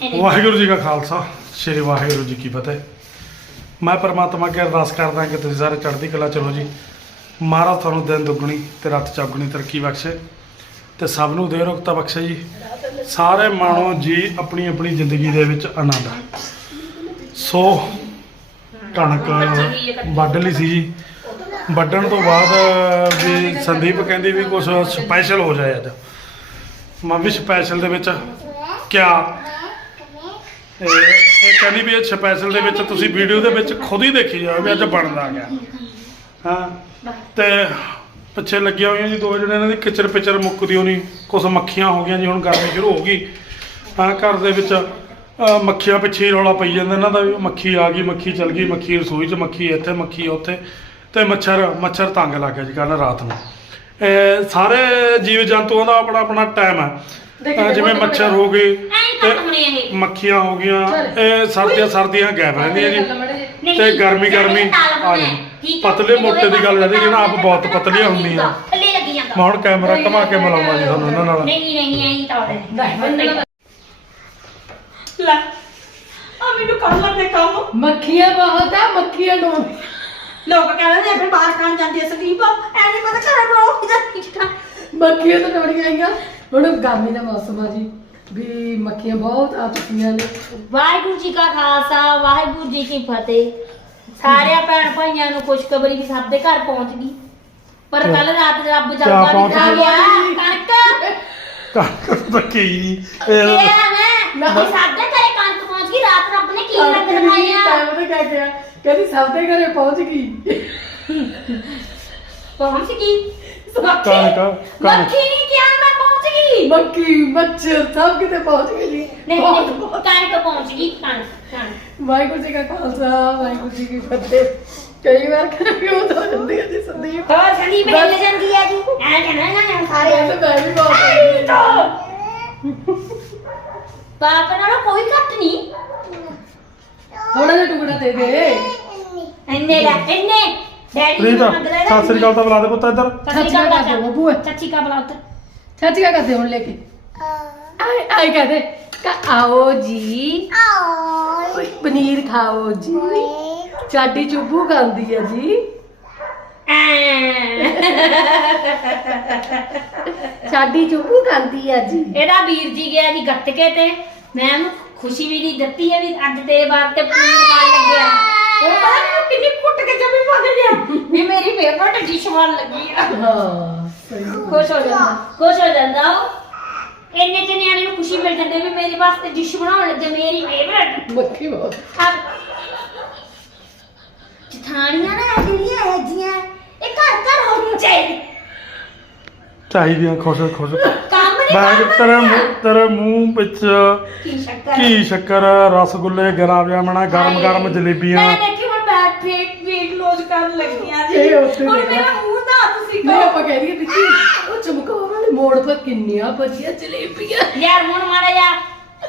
ਵਾਹਿਗੁਰੂ ਜੀ ਕਾ ਖਾਲਸਾ, ਸ੍ਰੀ ਵਾਹਿਗੁਰੂ ਜੀ ਕੀ ਫਤਿਹ। ਮੈਂ ਪਰਮਾਤਮਾ ਅੱਗੇ ਅਰਦਾਸ ਕਰਦਾ ਕਿ ਤੁਸੀਂ ਸਾਰੇ ਚੜ੍ਹਦੀ ਕਲਾ ਚਲੋ ਜੀ। ਮਹਾਰਾਜ ਤੁਹਾਨੂੰ ਦਿਨ ਦੁੱਗਣੀ ਤੇ ਰਾਤ ਚੌਗਣੀ ਤਰੱਕੀ ਬਖਸ਼ੇ ਤੇ ਸਭ ਨੂੰ ਦੇ ਰੁਕਤਾ ਬਖਸ਼ੇ ਜੀ। ਸਾਰੇ ਮਾਣੋ ਜੀ ਆਪਣੀ ਆਪਣੀ ਜ਼ਿੰਦਗੀ ਦੇ ਵਿੱਚ ਆਨੰਦ ਸੋ, ਕਣਕ ਵੱਢ ਲਈ ਸੀ ਜੀ। ਵੱਢਣ ਤੋਂ ਬਾਅਦ ਵੀ ਸੰਦੀਪ ਕਹਿੰਦੀ ਵੀ ਕੁਝ ਸਪੈਸ਼ਲ ਹੋ ਜਾਏ ਅੱਜ। ਮੈਂ ਵੀ ਸਪੈਸ਼ਲ ਦੇ ਵਿੱਚ ਕਿਆ ਇਹ ਇਹ ਕਹਿੰਦੀ ਵੀ ਇਹ ਸਪੈਸ਼ਲ ਦੇ ਵਿੱਚ ਤੁਸੀਂ ਵੀਡੀਓ ਦੇ ਵਿੱਚ ਖੁਦ ਹੀ ਦੇਖੀ ਜਾਓ ਵੀ ਅੱਜ ਬਣਦਾ ਗਿਆ। ਹਾਂ, ਤੇ ਪਿੱਛੇ ਲੱਗੀਆਂ ਹੋਈਆਂ ਜੀ, ਦੋ ਜਣੇ ਇਹਨਾਂ ਦੀ ਕਿਚਰ ਪਿਚਰ ਮੁੱਕਦੀ ਹੋਣੀ ਕੁਝ ਮੱਖੀਆਂ ਹੋ ਗਈਆਂ ਜੀ, ਹੁਣ ਗਰਮੀ ਸ਼ੁਰੂ ਹੋ ਗਈ। ਹਾਂ, ਘਰ ਦੇ ਵਿੱਚ ਮੱਖੀਆਂ ਪਿੱਛੇ ਹੀ ਰੌਲਾ ਪਈ ਜਾਂਦਾ ਇਹਨਾਂ ਦਾ ਵੀ, ਮੱਖੀ ਆ ਗਈ, ਮੱਖੀ ਚਲ ਗਈ, ਮੱਖੀ ਰਸੋਈ 'ਚ, ਮੱਖੀ ਇੱਥੇ, ਮੱਖੀ ਉੱਥੇ, ਤੇ ਮੱਛਰ ਮੱਛਰ ਤੰਗ ਲੱਗ ਗਿਆ ਜੀ ਕੱਲ ਰਾਤ ਨੂੰ। ਇਹ ਸਾਰੇ ਜੀਵ ਜੰਤੂਆਂ ਦਾ ਆਪਣਾ ਆਪਣਾ ਟਾਈਮ ਹੈ। ਅਹ, ਜਿਵੇਂ ਮੱਛਰ ਹੋ ਗਏ ਇਹ। ਮੱਖੀਆਂ ਹੋ ਗਈਆਂ ਇਹ ਸਰਦੀਆਂ ਸਰਦੀਆਂ ਗੈਪ ਰਹਿੰਦੀਆਂ ਜੀ। ਨਹੀਂ, ਤੇ ਗਰਮੀ ਜਿਹੜੇ ਗਰਮੀ। ਆ ਜੀ। ਹੈ? ਪਤਲੇ ਮੋਟੇ ਦੀ ਗੱਲ ਰਹਿੰਦੀ ਕਿ ਨਾ ਆਪ ਬਹੁਤ ਪਤਲੀਆਂ ਹੁੰਦੀਆਂ। ਮੈਂ ਹੁਣ ਕੈਮਰਾ ਘੁਮਾ ਕੇ ਮਿਲਾਉਂਦਾ ਜੀ ਤੁਹਾਨੂੰ ਇਹਨਾਂ ਨਾਲ। ਨਹੀਂ ਨਹੀਂ ਐਂ ਤਾਂ ਨਹੀਂ, ਲੈ ਆ ਮੈਨੂੰ ਕਰ ਲੈਂਦੇ ਕੰਮ। ਮੱਖੀਆਂ ਬਹੁਤ ਆ ਮੱਖੀਆਂ ਨੂੰ। ਲੋਕ ਕਹਿੰਦੇ ਨੇ ਫਿਰ ਬਾਹਰ ਖਾਣ ਜਾਂਦੀ ਆ ਸੰਦੀਪ। ਐ ਨਹੀਂ ਪਤਾ ਘਰ ਮੱਖੀਆਂ ਤਾਂ ਟੋੜੀਆਂ ਆਈਆਂ। ਹੁਣ ਗਰਮੀ ਦਾ ਮੌਸਮ ਆ ਜੀ ਵੀ ਮੱਖੀਆਂ ਬਹੁਤ ਆ ਚੁੱਕੀਆਂ ਨੇ। ਵਾਹਿਗੁਰੂ ਜੀ ਕਾ ਖਾਲਸਾ ਵਾਹਿਗੁਰੂ ਜੀ ਕੀ ਫਤਿਹ। ਸਾਰਿਆਂ ਭੈਣ ਭਾਈਆਂ ਨੂੰ ਖੁਸ਼ਖਬਰੀ ਵੀ ਸਭ ਦੇ ਘਰ ਪਹੁੰਚ ਗਈ। ਪਰ ਕੱਲ ਰਾਤ ਰੱਬ ਜਾਗਾ ਪਹੁੰਚ ਗਈ? ਗਿਆ ਕਣਕ। ਕਣਕ ਤਾਂ ਕੀ ਇਹ ਕਿਹਾ ਮੈਂ? ਦੇ ਘਰੇ ਕਣਕ ਪਹੁੰਚ ਗਈ ਰਾਤ ਰੱਬ ਨੇ ਕੀ ਰੰਗ ਦਿਖਾਇਆ ਟਾਈਮ ਤੇ ਕਹਿ ਗਿਆ ਕਹਿੰਦੀ ਸਭ ਦੇ ਘਰੇ ਪਹੁੰਚ ਗਈ। ਪਹੁੰਚ ਗਈ। ਕਣਕ ਕਣਕ। ਮੱਖੀ ਨਹੀਂ ਕਿਹਾ ਮੈਂ ਪਹੁੰਚ ਗਈ? ਮੱਖੀ ਮੱਛਰ ਸਭ ਕਿਤੇ ਪਹੁੰਚ ਗਏ ਜੀ। ਨਹੀਂ ਬਹੁਤ- ਨਹੀਂ ਬਹੁਤ। ਕਣਕ ਪਹੁੰਚ ਗਈ? ਕਣਕ ਕਣਕ। ਵਾਹਿਗੁਰੂ ਜੀ ਕਾ ਖਾਲਸਾ ਵਾਹਿਗੁਰੂ ਜੀ ਕੀ ਫਤਿਹ। ਕਈ ਵਾਰ ਕਨਫਿਊਜ਼ ਹੋ ਜਾਂਦੀ ਹੈ ਜੀ ਸੰਦੀਪ। ਹੋਰ ਸੰਦੀਪ ਹਿੱਲ ਜਾਂਦੀ ਹੈ ਜੀ? ਐ ਕਹਿਣਾ ਨਾ ਸਾਰੇ। ਇਹ ਤਾਂ ਮੈਂ ਵੀ ਬਹੁਤ ਪਾਪਾ ਨਾਲੋਂ ਕੋਈ ਘੱਟ ਨਹੀਂ। ਥੋੜਾ ਜਿਹਾ ਟੁਕੜਾ ਦੇ ਦੇ। ਇੰਨੇ ਲੈ ਇੰਨੇ। ਡੈਡੀ ਪ੍ਰੀਤ ਨੂੰ ਮੰਗ ਲੈ ਸਤਿ ਸ੍ਰੀ ਅਕਾਲ ਤਾਂ ਬੁਲਾ ਦੇ ਪੁੱਤ ਇੱਧਰ। ਕਰ ਦਿਓ ਬੱਬੂ। ਸੱਚੀ ਕਾ ਬਲਾ ਉੱਤਰ ਚਾਚੀ ਕਾ ਕਰਦੇ ਹੁਣ ਲੈ ਕੇ? ਆਏ ਆਏ ਕਹਦੇ? ਕਾ ਆਓ ਜੀ। ਆਓ। ਪਨੀਰ ਖਾਓ ਜੀ। ਚਾਡੀ ਚੁੱਬੂ ਖਾਂਦੀ ਹੈ ਜੀ। ਚਾਡੀ ਚੁੱਬੂ ਖਾਂਦੀ ਹੈ ਜੀ। ਇਹਦਾ ਵੀਰ ਜੀ ਗਿਆ ਜੀ ਗੱਤਕੇ ਤੇ। ਮੈਂ ਉਹਨੂੰ ਖੁਸ਼ੀ ਵੀ ਨਹੀਂ ਦਿੱਤੀ ਹੈ ਵੀ ਅੱਜ ਤੇਰੇ ਵਾਸਤੇ ਪਨੀਰ ਬਣ ਲੱਗਿਆ ਉਹ ਪਤਾ ਮੈਨੂੰ ਕਿੰਨੀ ਕੁੱਟ ਕੇ ਜਮੀ ਪਾ ਗਿਆ ਵੀ ਮੇਰੀ ਫੇਵਰਟ ਡਿਸ਼ ਬਣ ਲੱਗੀ ਆ। ਹਾਂ। ਖੁਸ਼ ਹੋ ਜਾਂਦਾ ਖੁਸ਼ ਹੋ ਜਾਂਦਾ ਉਹ। ਇੰਨੇ ਚ ਨਿਆਣੇ ਨੂੰ ਖੁਸ਼ੀ ਮਿਲ ਜਾਂਦੀ ਹੈ ਵੀ ਮੇਰੇ ਵਾਸਤੇ ਡਿਸ਼ ਬਣਾਉਣ ਲੱਗੇ ਮੇਰੀ ਫੇਵਰਟ ਮੱਖੀ ਬਹੁਤ। ਜਠਾਣੀਆਂ ਨਾ ਜਿਹੜੀਆਂ ਇਹ ਜੀਆਂ ਇਹ ਘਰ ਘਰ ਹੋਣੀ ਚਾਹੀਦੀ। ਚਾਹੀਦੀਆਂ ਖੁਸ਼ ਖੁਸ਼। ਕੰਮ ਨਹੀਂ ਬੈਗ ਤੇਰੇ ਮੂੰਹ ਤੇਰੇ ਮੂੰਹ ਵਿੱਚ ਕੀ ਸ਼ੱਕਰ ਘੀ ਸ਼ੱਕਰ ਰਸਗੁੱਲੇ ਗੁਲਾਬ ਜਾਮਣਾ ਗਰਮ ਗਰਮ ਜਲੇਬੀਆਂ। ਮੈਂ ਦੇਖੀ ਵੇਟ ਵੇਟ ਲੋਸ ਕਰਨ ਲੱਗੀਆਂ ਜੀ ਇਹ ਉੱਥੇ ਹੁਣ ਦੇਖਣਾ। ਮੇਰਾ ਮੂੰਹ ਨਾ ਤੁਸੀਂ ਮੈਂ ਕਹੋ ਆਪਾਂ ਕਹਿ ਰਹੀ ਦਿੱਤੀ ਉਹ ਚਮਕੌਰ ਵਾਲੇ ਮੋੜ ਪਰ ਕਿੰਨੀਆਂ ਵਧੀਆ ਜਲੇਬੀਆਂ। ਯਾਰ ਹੁਣ ਮਾੜਾ ਯਾਰ